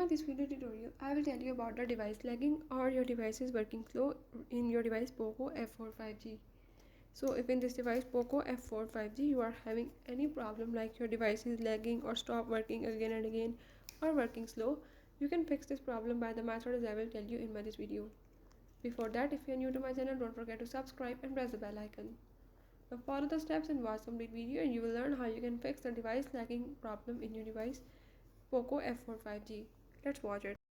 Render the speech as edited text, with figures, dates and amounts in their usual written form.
my this video tutorial, I will tell you about the device lagging or your device is working slow in your device POCO F4 5G. So if in this device POCO F4 5G you are having any problem like your device is lagging or stop working again and again or working slow, you can fix this problem by the methods I will tell you in my this video. Before that, if you are new to my channel, don't forget to subscribe and press the bell icon. Now follow the steps and watch complete video and you will learn how you can fix the device lagging problem in your device POCO F4 5G. Let's watch it.